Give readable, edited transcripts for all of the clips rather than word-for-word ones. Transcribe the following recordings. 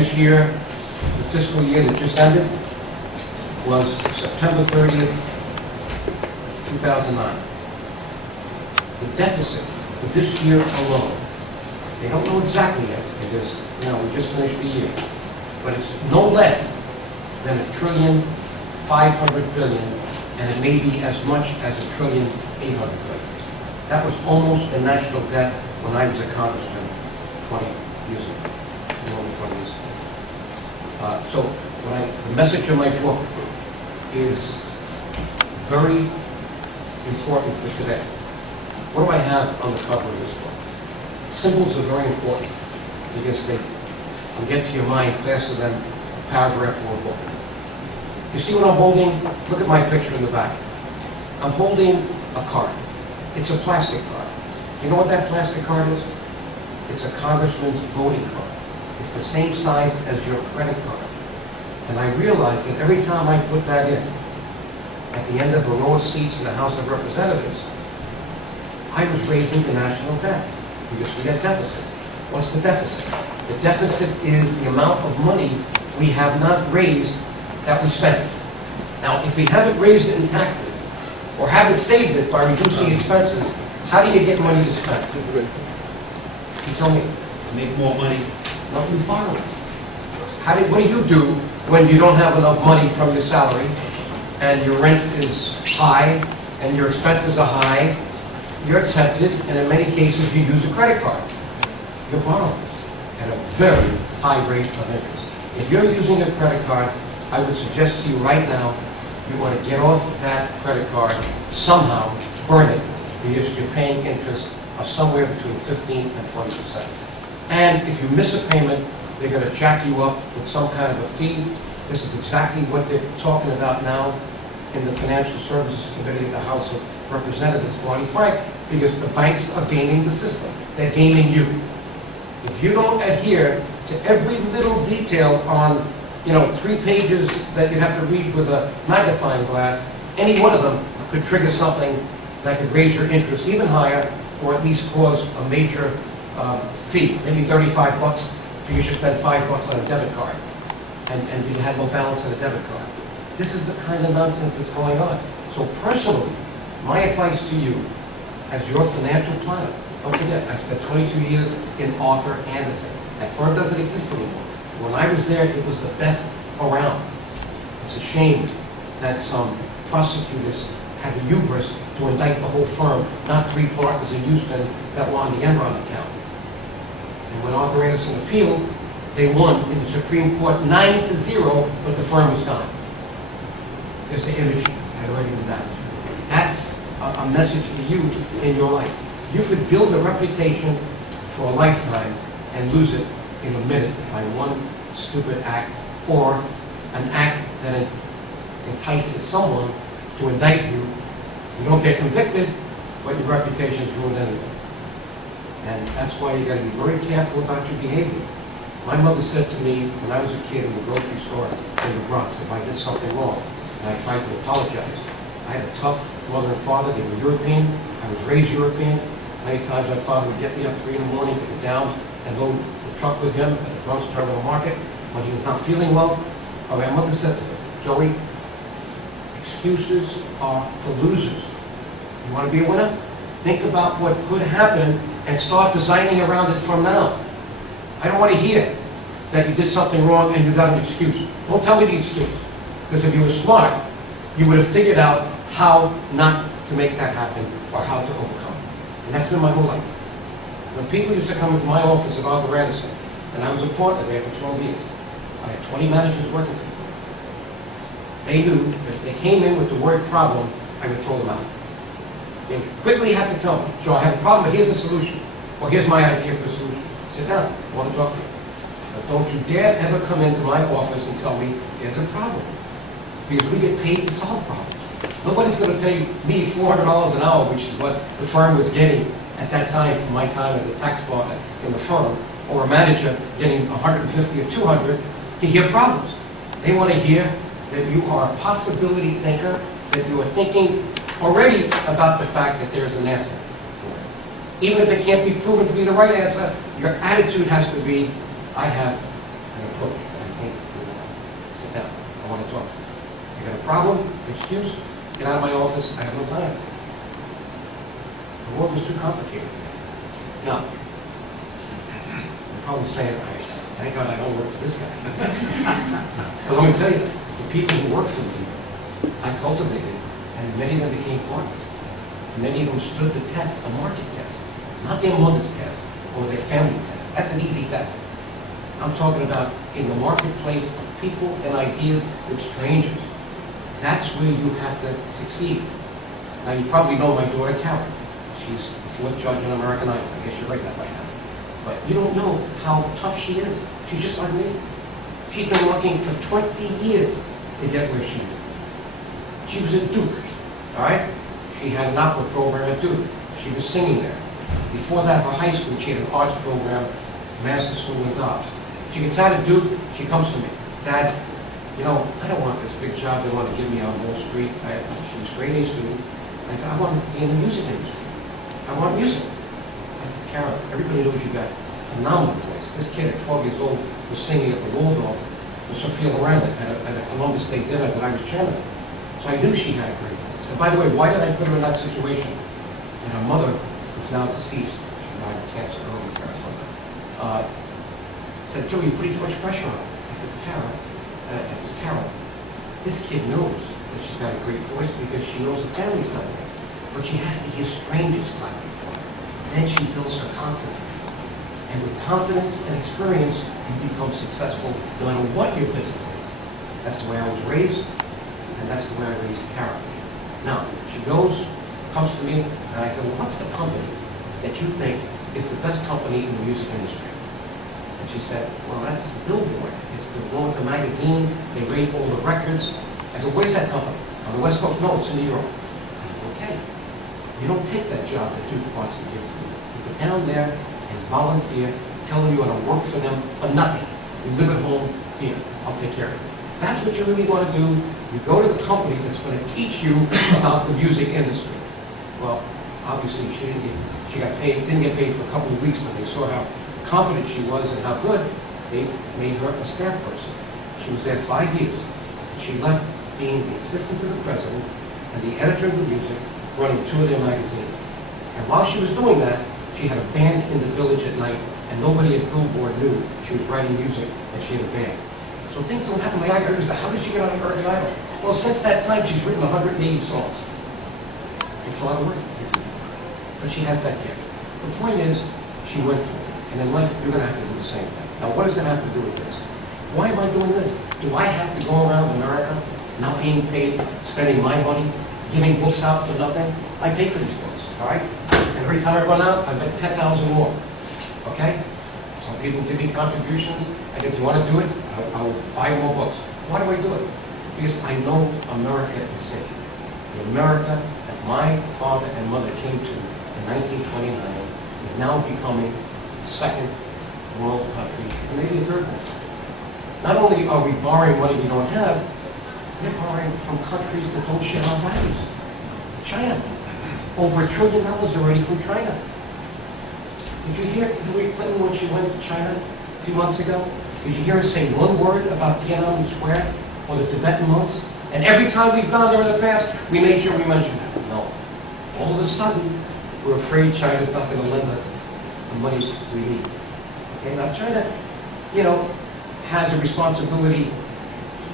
this year, the fiscal year that just ended, was September 30th, 2009. The deficit for this year alone, they don't know exactly yet because, we just finished the year, but it's no less than $1,500,000,000,000, and it may be as much as $1,800,000,000,000. That was almost the national debt when I was a congressman 20 years ago, more than 20 years ago. So the message of my book is very important for today. What do I have on the cover of this book? Symbols are very important because they can get to your mind faster than a paragraph or a book. You see what I'm holding? Look at my picture in the back. I'm holding a card. It's a plastic card. You know what that plastic card is? It's a congressman's voting card. It's the same size as your credit card. And I realized that every time I put that in, at the end of a row of seats in the House of Representatives, I was raising the national debt because we had deficits. What's the deficit? The deficit is the amount of money we have not raised that we spent. Now, if we haven't raised it in taxes or haven't saved it by reducing expenses, how do you get money to spend? You tell me. Make more money. No, you borrow it. What do you do when you don't have enough money from your salary and your rent is high and your expenses are high? You're tempted, and in many cases you use a credit card. You're borrowing at a very high rate of interest. If you're using a credit card, I would suggest to you right now, you want to get off that credit card somehow, burn it, because you're paying interest of somewhere between 15 and 20%. And if you miss a payment, they're going to jack you up with some kind of a fee. This is exactly what they're talking about now in the Financial Services Committee of the House of Representatives, Marty Frank, because the banks are gaming the system. They're gaming you. If you don't adhere to every little detail on 3 pages that you'd have to read with a magnifying glass, any one of them could trigger something that could raise your interest even higher, or at least cause a major fee, maybe $35 because you spent $5 on a debit card, and you had no balance on a debit card. This is the kind of nonsense that's going on. So personally, my advice to you, as your financial planner, don't forget, I spent 22 years in Arthur Andersen. That firm doesn't exist anymore. When I was there, it was the best around. It's a shame that some prosecutors had the hubris to indict the whole firm, not 3 partners in Houston that were on the Enron account. And when Arthur Andersen appealed, they won in the Supreme Court 9-0, but the firm was gone. Because the image had already been damaged. That's a message for you in your life. You could build a reputation for a lifetime and lose it in a minute by one stupid act, or an act that entices someone to indict you. You don't get convicted, but your reputation is ruined anyway. And that's why you got to be very careful about your behavior. My mother said to me when I was a kid in the grocery store in the Bronx, if I did something wrong, and I tried to apologize. I had a tough mother and father. They were European. I was raised European. Many times my father would get me up 3 in the morning, get me down, and load the truck with him at the Bronx Terminal Market when he was not feeling well. But my mother said to me, Joey, excuses are for losers. You want to be a winner? Think about what could happen and start designing around it from now. I don't want to hear that you did something wrong and you got an excuse. Don't tell me the excuse. Because if you were smart, you would have figured out how not to make that happen or how to overcome it. And that's been my whole life. When people used to come into my office at Arthur Andersen, and I was a partner there for 12 years, I had 20 managers working for me. They knew that if they came in with the word problem, I would throw them out. They would quickly have to tell me, Joe, I have a problem, but here's a solution. Or here's my idea for a solution. Sit down, I want to talk to you. But don't you dare ever come into my office and tell me there's a problem. Because we get paid to solve problems. Nobody's going to pay me $400 an hour, which is what the firm was getting at that time for my time as a tax partner in the firm, or a manager getting $150 or $200 to hear problems. They want to hear that you are a possibility thinker, that you are thinking already about the fact that there's an answer for it. Even if it can't be proven to be the right answer, your attitude has to be, I have an approach, and I think, sit down, I want to talk. You got a problem, excuse, get out of my office, I have no time. The world is too complicated for me. Now, you're probably saying, thank God I don't work for this guy. But let me tell you, the people who work for me, I cultivated, and many of them became partners. Many of them stood the test, the market test, not their mother's test or their family test. That's an easy test. I'm talking about in the marketplace of people and ideas with strangers. That's where you have to succeed. Now, you probably know my daughter, Carol. She's the 4th judge in American Idol. I guess you're right that by now. But you don't know how tough she is. She's just like me. She's been working for 20 years to get where she is. She was at Duke, all right? She had an opera program at Duke. She was singing there. Before that, her high school, she had an arts program, master's school in Dobbs. She gets out of Duke, she comes to me. Dad, you know, I don't want this big job they want to give me on Wall Street. She was a straight A student. I said, I want to be in the music industry. I want music. I said, Carol, everybody knows you got a phenomenal voice. This kid at 12 years old was singing at the Waldorf for Sophia Loren at a Columbus Day dinner that I was chairman of. So I knew she had a great voice. And by the way, why did I put her in that situation? And her mother, who's now deceased, she died of cancer early, said, Joe, you're putting too much pressure on her. I says, Carol, this kid knows that she's got a great voice because she knows the family's coming in. But she has to hear strangers clapping for her. Then she builds her confidence. And with confidence and experience, you become successful no matter what your business is. That's the way I was raised, and that's the way I raised Carol. Now, she comes to me, and I said, well, what's the company that you think is the best company in the music industry? And she said, well, that's Billboard. It's the one with the magazine. They rate all the records. I said, where's that company? On the West Coast? No, it's in New York. I said, okay. You don't take that job that Duke wants to give to you. You go down there and volunteer, tell them you want to work for them for nothing. You live at home, here, I'll take care of you. If that's what you really want to do, you go to the company that's going to teach you about the music industry. Well, obviously she didn't get paid for a couple of weeks, but they saw how confident she was and how good, they made her a staff person. She was there 5 years. She left being the assistant to the president and the editor of the music, running 2 of their magazines. And while she was doing that, she had a band in the village at night, and nobody at Billboard knew she was writing music and she had a band. So things don't happen like I heard. How did she get on American Idol? Well, since that time, she's written 180 songs. It's a lot of work. But she has that gift. The point is, she went for it. And in life, you're going to have to do the same thing. Now, what does it have to do with this? Why am I doing this? Do I have to go around America not being paid, spending my money, giving books out for nothing? I pay for these books, all right? And every time I run out, I bet 10,000 more, okay? Some people give me contributions, and if you want to do it, I will buy more books. Why do I do it? Because I know America is sick. The America that my father and mother came to in 1929 is now becoming the 2nd world country, and maybe a 3rd world. Not only are we borrowing money we don't have, we're borrowing from countries that don't share our values. China. Over $1 trillion already from China. Did you hear Hillary Clinton when she went to China a few months ago? Did you hear her say one word about Tiananmen Square or the Tibetan monks? And every time we've gone there in the past, we made sure we mentioned that. No. All of a sudden, we're afraid China's not going to lend us the money we need. Okay, now China, has a responsibility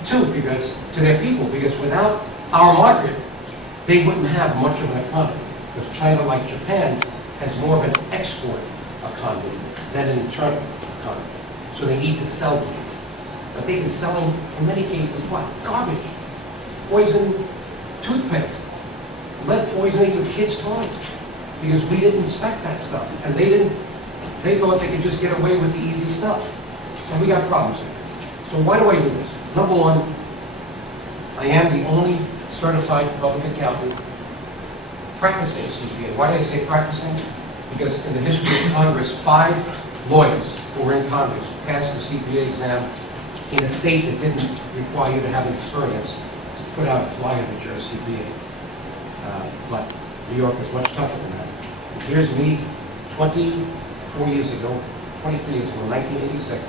too, because to their people, because without our market, they wouldn't have much of an economy. Because China, like Japan, has more of an export economy than an internal economy. So they need to sell to you. But they've been selling, in many cases, what? Garbage. Poison toothpaste. Lead poisoning to kids' toys. Because we didn't inspect that stuff. And they thought they could just get away with the easy stuff. So we got problems here. So why do I do this? Number one, I am the only certified public accountant practicing CPA. Why do I say practicing? Because in the history of Congress, 5 lawyers who were in Congress passed the CPA exam in a state that didn't require you to have an experience to put out a flyer that you're a CPA. But New York is much tougher than that. And here's me 23 years ago, 1986,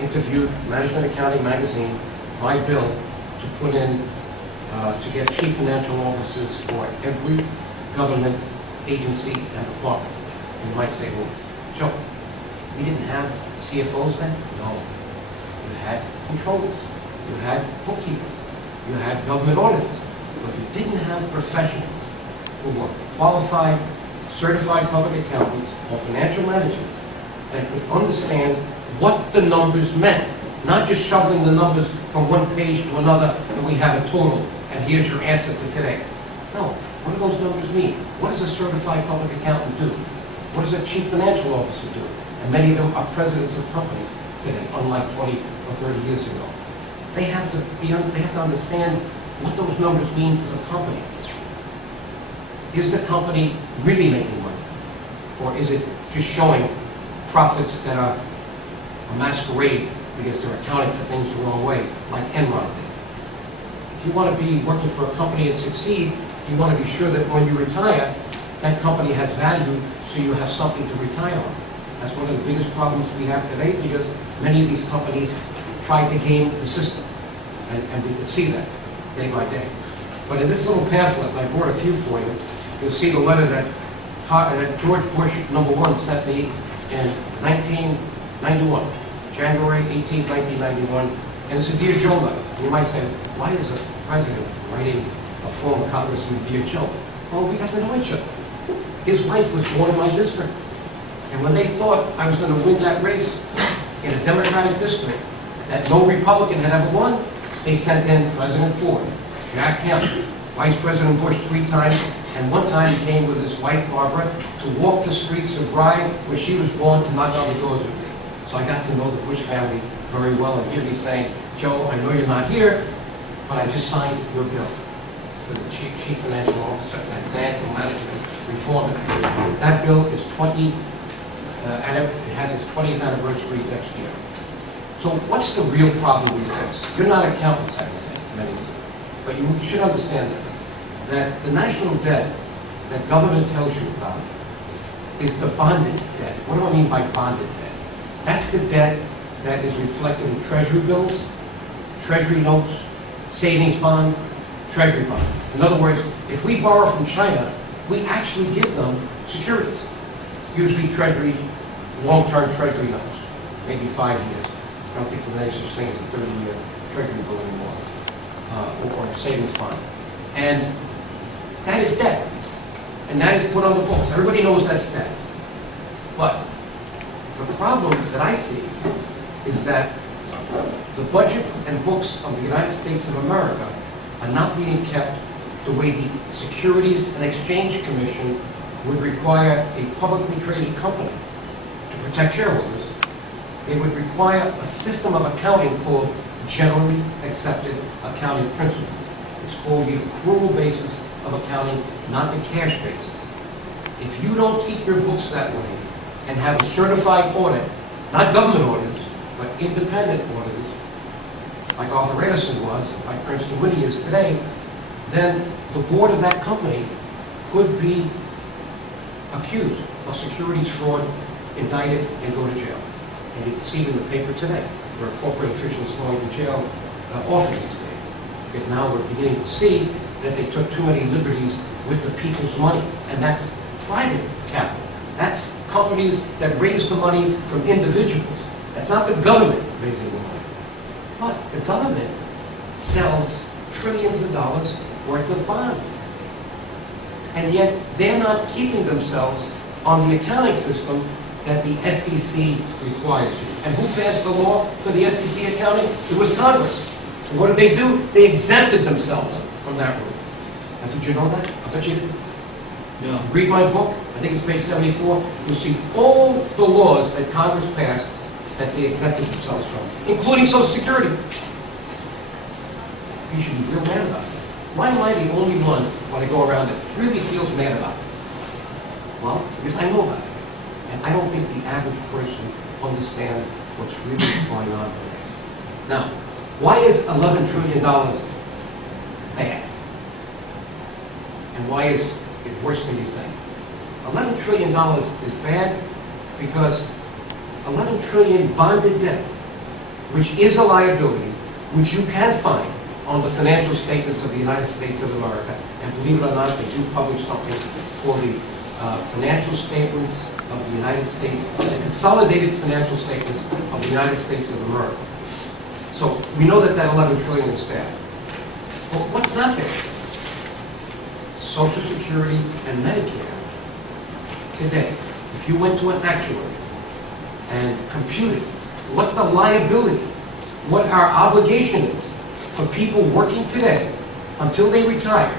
interviewed Management Accounting Magazine, my bill, to put in, to get chief financial officers for every government agency and department. And you might say, well, Joe, we didn't have CFOs then? No. You had controllers, you had bookkeepers, you had government auditors, but you didn't have professionals who were qualified, certified public accountants or financial managers that could understand what the numbers meant, not just shoveling the numbers from one page to another and we have a total and here's your answer for today. No, what do those numbers mean? What does a certified public accountant do? What does a chief financial officer do? And many of them are presidents of companies today, unlike 20 or 30 years ago. They have to understand what those numbers mean to the company. Is the company really making money? Or is it just showing profits that are a masquerade because they're accounting for things the wrong way, like Enron did? If you want to be working for a company and succeed, you want to be sure that when you retire, that company has value so you have something to retire on. That's one of the biggest problems we have today because many of these companies try to game the system. And we can see that day by day. But in this little pamphlet, and I brought a few for you, you'll see the letter that George Bush #1 sent me in 1991, January 18, 1991, and it's a Dear Joe letter. You might say, why is a president writing a former congressman Dear Joe? Well, we got to know each other. His wife was born in my district, and when they thought I was going to win that race in a Democratic district that no Republican had ever won, they sent in President Ford, Jack Kemp, Vice President Bush 3 times, and one time he came with his wife, Barbara, to walk the streets of Rye, where she was born, to knock on the doors with me. So I got to know the Bush family very well, and he'd be saying, Joe, I know you're not here, but I just signed your bill for the Chief Financial Officer and Financial Management Reform Act. That bill is and it has its 20th anniversary next year. So what's the real problem we face? You're not accountants, I think, many of you, but you should understand this, that the national debt that government tells you about is the bonded debt. What do I mean by bonded debt? That's the debt that is reflected in treasury bills, treasury notes, savings bonds, treasury bonds. In other words, if we borrow from China, we actually give them securities, usually treasury, long-term treasury notes, maybe 5 years. I don't think there's any such thing as a 30-year treasury bill anymore, or a savings bond. And that is debt. And that is put on the books. Everybody knows that's debt. But the problem that I see is that the budget and books of the United States of America are not being kept the way the Securities and Exchange Commission would require a publicly traded company to protect shareholders. It would require a system of accounting called generally accepted accounting principle. It's called the accrual basis of accounting, not the cash basis. If you don't keep your books that way and have a certified audit, not government auditors, but independent auditors, like Arthur Anderson was, like Ernst & Whitney is today, then the board of that company could be accused of securities fraud, indicted, and go to jail. And you can see it in the paper today, where corporate officials going to jail often these days. Because now we're beginning to see that they took too many liberties with the people's money. And that's private capital. That's companies that raise the money from individuals. That's not the government raising the money. But the government sells trillions of dollars worth of bonds. And yet they're not keeping themselves on the accounting system that the SEC requires you. And who passed the law for the SEC accounting? It was Congress. So what did they do? They exempted themselves from that rule. Now, did you know that? I bet you did. Yeah. Read my book. I think it's page 74. You'll see all the laws that Congress passed that they exempted themselves from, including Social Security. You should be real mad about it. Why am I the only one, when I go around, that really feels mad about this? Well, because I know about it. And I don't think the average person understands what's really going on today. Now, why is $11 trillion bad? And why is it worse than you think? $11 trillion is bad because $11 trillion bonded debt which is a liability, which you can find on the financial statements of the United States of America. And believe it or not, they do publish something called the financial statements of the United States, the consolidated financial statements of the United States of America. So we know that that 11 trillion is there. But what's not there? Social Security and Medicare. Today, if you went to an actuary and computed what the liability, what our obligation is for people working today until they retire,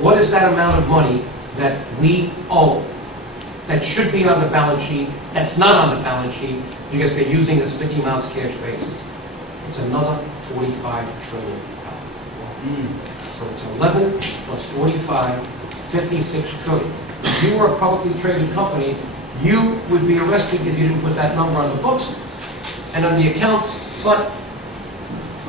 what is that amount of money that we owe that should be on the balance sheet, that's not on the balance sheet because they're using this Mickey Mouse cash basis? It's another $45 trillion. So it's 11 plus 45, 56 trillion. If you were a publicly traded company, you would be arrested if you didn't put that number on the books and on the accounts, but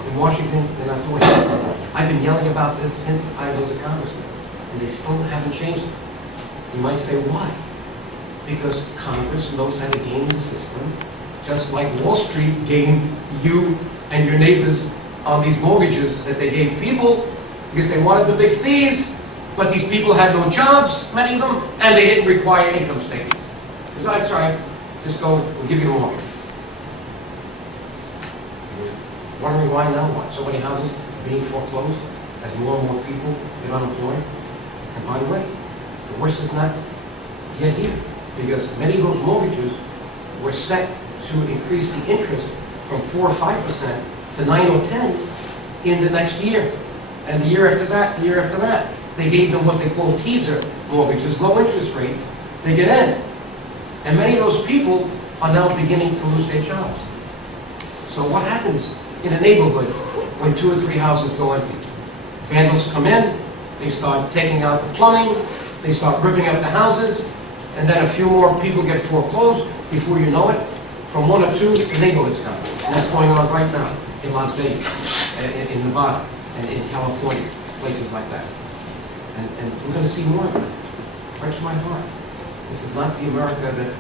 in Washington, they're not doing it. I've been yelling about this since I was a congressman, and they still haven't changed it. You might say, why? Because Congress knows how to game the system, just like Wall Street gamed you and your neighbors on these mortgages that they gave people because they wanted the big fees, but these people had no jobs, many of them, and they didn't require income statements. Because that's right, just go, we'll give you a mortgage. Wondering why now? What? So many houses being foreclosed as more and more people get unemployed. And by the way, the worst is not yet here, because many of those mortgages were set to increase the interest from 4 or 5% to 9 or 10 in the next year. And the year after that, the year after that, they gave them what they call teaser mortgages, low interest rates. They get in. And many of those people are now beginning to lose their jobs. So what happens in a neighborhood when 2 or 3 houses go empty? Vandals come in, they start taking out the plumbing, they start ripping up the houses, and then a few more people get foreclosed. Before you know it, from 1 or 2, the neighborhood's gone. And that's going on right now in Las Vegas, in Nevada, and in California, places like that. And we're going to see more of that. It breaks my heart. This is not the America that,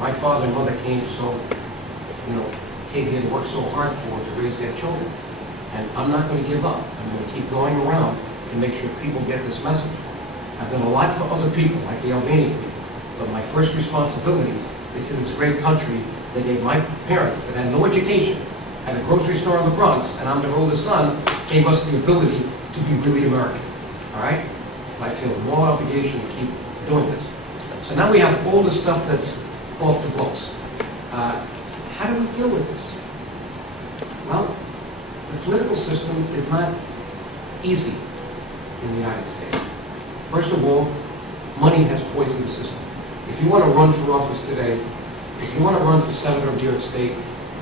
my father and mother came here and worked so hard for to raise their children. And I'm not going to give up. I'm going to keep going around to make sure people get this message. I've done a lot for other people, like the Albanian people. But my first responsibility is in this great country that gave my parents, that had no education, at a grocery store in the Bronx, and I'm their oldest son, gave us the ability to be really American. All right? And I feel no obligation to keep doing this. So now we have all the stuff that's off the books. How do we deal with this? Well, the political system is not easy in the United States. First of all, money has poisoned the system. If you want to run for office today, if you want to run for senator of New York State,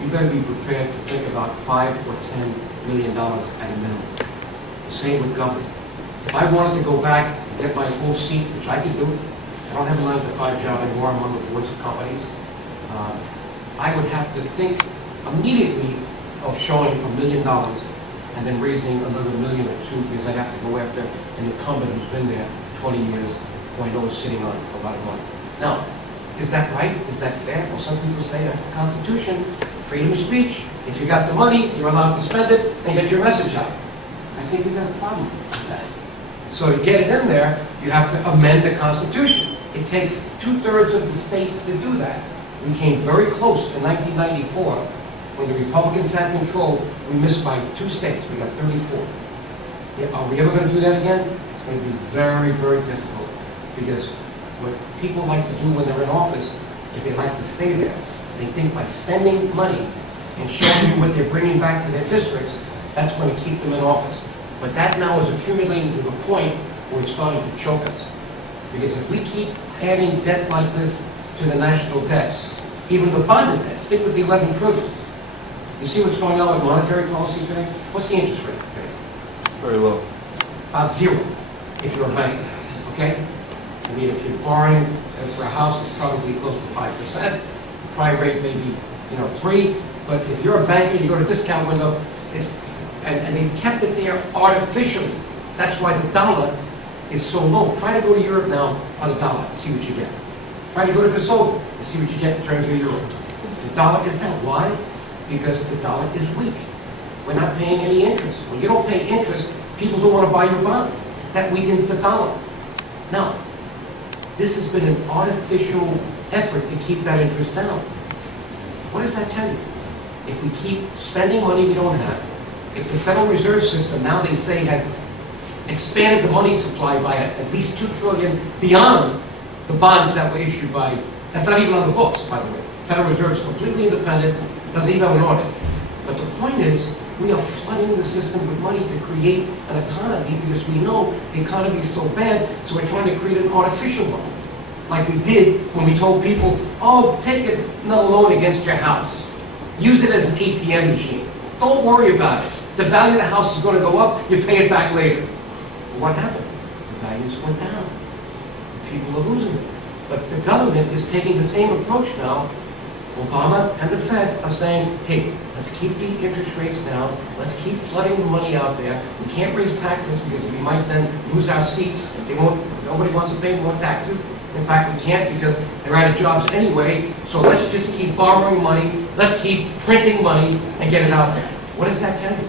you've got to be prepared to think about $5 or $10 million at a minimum. The same with government. If I wanted to go back and get my old seat, which I could do, I don't have a 9-to-5 job anymore, I'm on the boards of companies, I would have to think immediately of showing $1 million and then raising another $1 million or $2 million, because I'd have to go after an incumbent who's been there 20 years, who I know is sitting on a lot of money. Now, is that right? Is that fair? Well, some people say that's the Constitution, freedom of speech. If you got the money, you're allowed to spend it and get your message out. I think we've got a problem with that. So to get it in there, you have to amend the Constitution. It takes 2/3 of the states to do that. We came very close in 1994. When the Republicans had control, we missed by 2 states. We got 34. Are we ever going to do that again? It's going to be very, very difficult, because what people like to do when they're in office is they like to stay there. They think by spending money and showing you what they're bringing back to their districts, that's going to keep them in office. But that now is accumulating to the point where it's starting to choke us. Because if we keep adding debt like this to the national debt, even the bonded debt, stick with the 11 trillion. You see what's going on with monetary policy today? What's the interest rate today? Very low. About 0, if you're a banker, okay? I mean, if you're borrowing for a house, it's probably close to 5%. Prime rate may be, 3. But if you're a banker, you go to a discount window, and they've kept it there artificially. That's why the dollar is so low. Try to go to Europe now on a dollar and see what you get. Try to go to Kosovo and see what you get in terms of euro. The dollar is down. Why? because the dollar is weak. We're not paying any interest. When you don't pay interest, people don't want to buy your bonds. That weakens the dollar. Now, this has been an artificial effort to keep that interest down. What does that tell you? If we keep spending money we don't have, if the Federal Reserve System, now they say, has expanded the money supply by at least $2 trillion beyond the bonds that were issued by, that's not even on the books, by the way. Federal Reserve is completely independent, doesn't even have an audit. But the point is, we are flooding the system with money to create an economy because we know the economy is so bad, so we're trying to create an artificial one. Like we did when we told people, oh, take another loan against your house. Use it as an ATM machine. Don't worry about it. The value of the house is going to go up, you pay it back later. Well, what happened? The values went down. People are losing it. But the government is taking the same approach now. Obama and the Fed are saying, hey, let's keep the interest rates down, let's keep flooding the money out there. We can't raise taxes because we might then lose our seats. Nobody wants to pay more taxes. In fact, we can't because they're out of jobs anyway. So let's just keep borrowing money, let's keep printing money and get it out there. What does that tell you?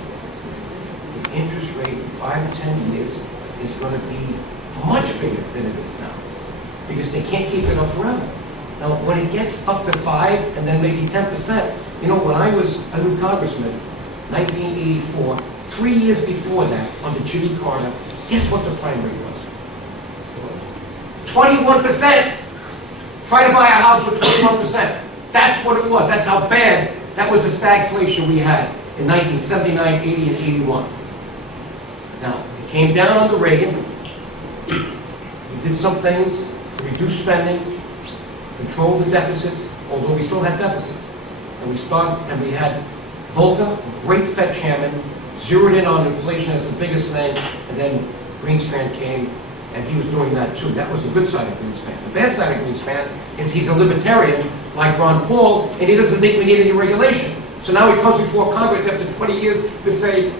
The interest rate in 5 to 10 years is going to be much bigger than it is now because they can't keep it up forever. Now, when it gets up to 5 and then maybe 10%, you know, when I was a new congressman, 1984, 3 years before that, under Jimmy Carter, guess what the prime rate was? 21%! Try to buy a house with 21%. That's what it was. That's how bad. That was the stagflation we had in 1979, 80, and 81. Now, it came down under Reagan. We did some things to reduce spending, control the deficits, although we still had deficits. And we had Volcker, a great Fed chairman, zeroed in on inflation as the biggest thing, and then Greenspan came, and he was doing that too. That was the good side of Greenspan. The bad side of Greenspan is he's a libertarian, like Ron Paul, and he doesn't think we need any regulation. So now he comes before Congress after 20 years to say,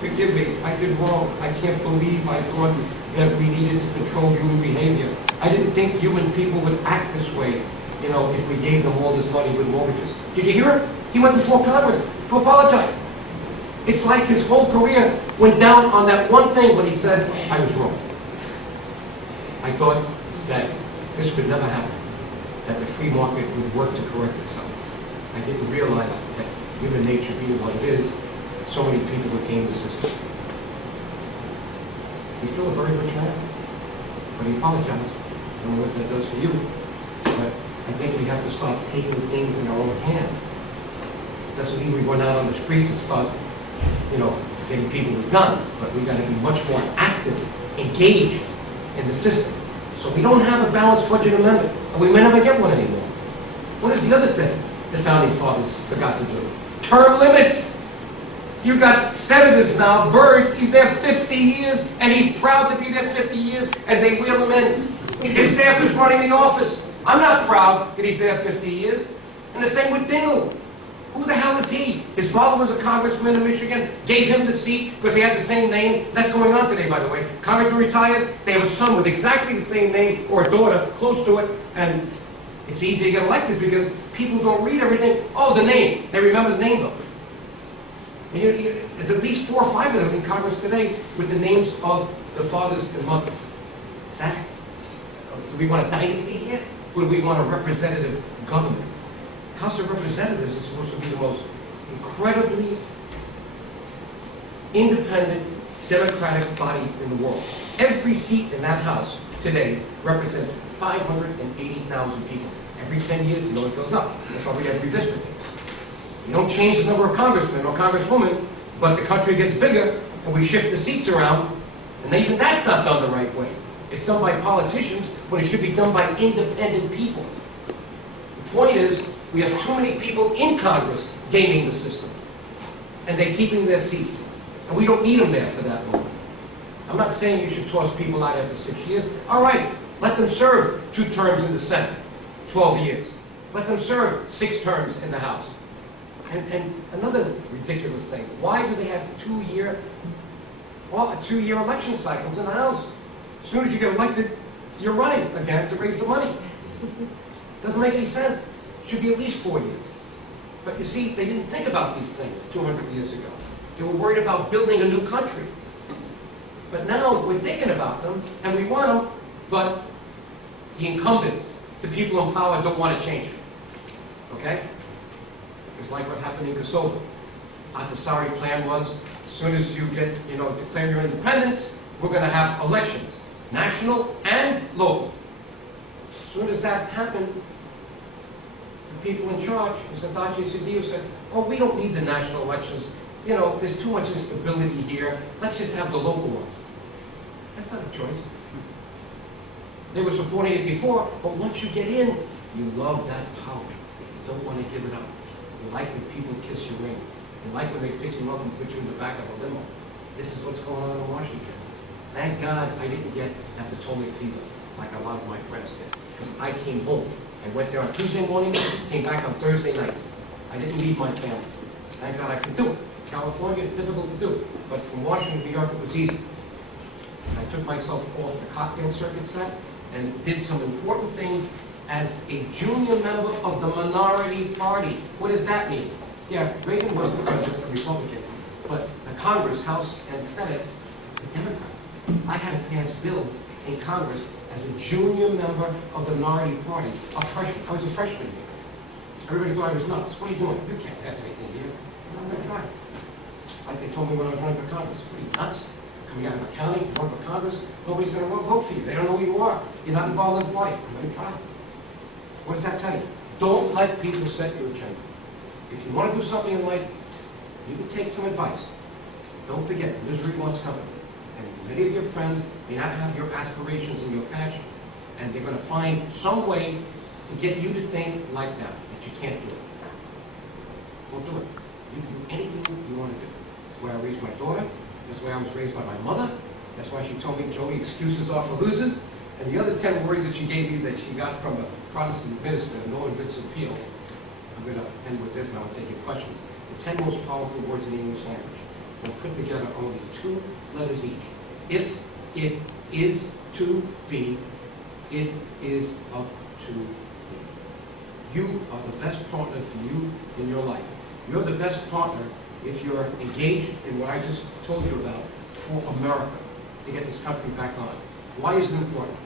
forgive me, I did wrong. I can't believe I thought that we needed to control human behavior. I didn't think human people would act this way, you know, if we gave them all this money with mortgages. Did you hear it? He went before Congress to apologize. It's like his whole career went down on that one thing when he said, I was wrong. I thought that this could never happen, that the free market would work to correct itself. I didn't realize that human nature being what it is, so many people would game the system. He's still a very rich man, but he apologized. I don't know what that does for you, but I think we have to start taking things in our own hands. Doesn't mean we run out on the streets and start, you know, getting people with guns, but we got to be much more active, engaged in the system. So we don't have a balanced budget amendment, and we may never get one anymore. What is the other thing the founding fathers forgot to do? Term limits. You've got senators now, Byrd, he's there 50 years, and he's proud to be there 50 years as they wheel him in. His staff is running the office. I'm not proud that he's there 50 years. And the same with Dingell. Who the hell is he? His father was a congressman in Michigan, gave him the seat because he had the same name. That's going on today, by the way. Congressman retires, they have a son with exactly the same name, or a daughter close to it, and it's easy to get elected because people don't read everything. Oh, the name. They remember the name, though. And there's at least 4 or 5 of them in Congress today with the names of the fathers and mothers. Is that? Do we want a dynasty here? Or do we want a representative government? House of Representatives is supposed to be the most incredibly independent, democratic body in the world. Every seat in that House today represents 580,000 people. Every 10 years, you know, it goes up. That's why we have redistricting. You don't change the number of congressmen or congresswomen, but the country gets bigger, and we shift the seats around, and even that's not done the right way. It's done by politicians when it should be done by independent people. The point is, we have too many people in Congress gaming the system, and they're keeping their seats. And we don't need them there for that long. I'm not saying you should toss people out after 6 years. All right, let them serve 2 terms in the Senate, 12 years. Let them serve 6 terms in the House. And another ridiculous thing, why do they have 2-year election cycles in the House? As soon as you get elected, you're running again to raise the money. Doesn't make any sense. It should be at least 4 years. But you see, they didn't think about these things 200 years ago. They were worried about building a new country. But now we're thinking about them, and we want them, but the incumbents, the people in power, don't want to change it. Okay? It's like what happened in Kosovo. Ahtisaari plan was, as soon as you get, declare your independence, we're going to have elections, national and local. As soon as that happened, the people in charge, Mr. Daci Sidiou, said, oh, we don't need the national elections. There's too much instability here. Let's just have the local ones. That's not a choice. They were supporting it before, but once you get in, you love that power. You don't want to give it up. You like when people kiss your ring. You like when they pick you up and put you in the back of a limo. This is what's going on in Washington. Thank God I didn't get that Potomac fever like a lot of my friends did. Because I came home. I went there on Tuesday morning, came back on Thursday nights. I didn't leave my family. Thank God I could do it. California, it's difficult to do. But from Washington to New York, it was easy. I took myself off the cocktail circuit set and did some important things as a junior member of the minority party. What does that mean? Yeah, Reagan was the president, a Republican, but the Congress, House, and Senate, a Democrat. I had to pass bills in Congress as a junior member of the minority party. I was a freshman here. Everybody thought I was nuts. What are you doing? You can't pass anything here. I'm going to try. Like they told me when I was running for Congress. What are you, nuts? Coming out of accounting, run for Congress, nobody's going to vote for you. They don't know who you are. You're not involved in the party. I'm going to try. What does that tell you? Don't let people set your agenda. If you want to do something in life, you can take some advice. Don't forget, misery wants company. And many of your friends may not have your aspirations and your passion. And they're going to find some way to get you to think like them, that you can't do it. Don't do it. You can do anything you want to do. That's why I raised my daughter. That's why I was raised by my mother. That's why she told me, Joey, excuses are for losers. And the other 10 words that she gave me that she got from a Protestant minister, Norman Vincent Peale. I'm going to end with this and I'll take your questions. The 10 most powerful words in the English language. When put together, only 2 letters each. If it is to be, it is up to me. You are the best partner for you in your life. You're the best partner if you're engaged in what I just told you about for America, to get this country back on. Why is it important?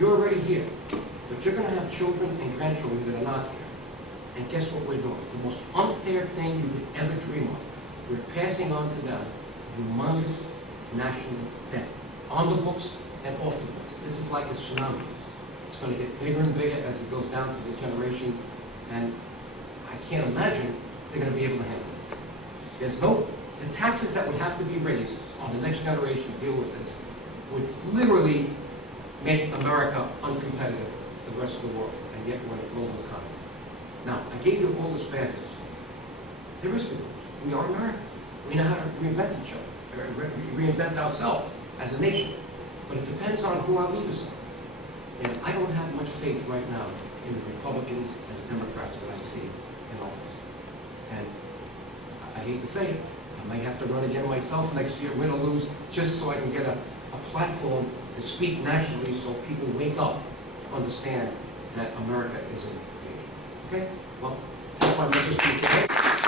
You're already here, but you're going to have children and grandchildren that are not here. And guess what we're doing? The most unfair thing you could ever dream of. We're passing on to them humongous national debt, on the books and off the books. This is like a tsunami. It's going to get bigger and bigger as it goes down to the generations, and I can't imagine they're going to be able to handle it. The taxes that would have to be raised on the next generation to deal with this would literally make America uncompetitive for the rest of the world, and yet we're in a global economy. Now, I gave you all this bad news. There is good news. We are America. We know how to reinvent each other, reinvent ourselves as a nation. But it depends on who our leaders are. And I don't have much faith right now in the Republicans and the Democrats that I see in office. And I hate to say it, I might have to run again myself next year, win or lose, just so I can get a platform to speak nationally so people wake up to understand that America is in danger. Okay? Well, that's my message to you today.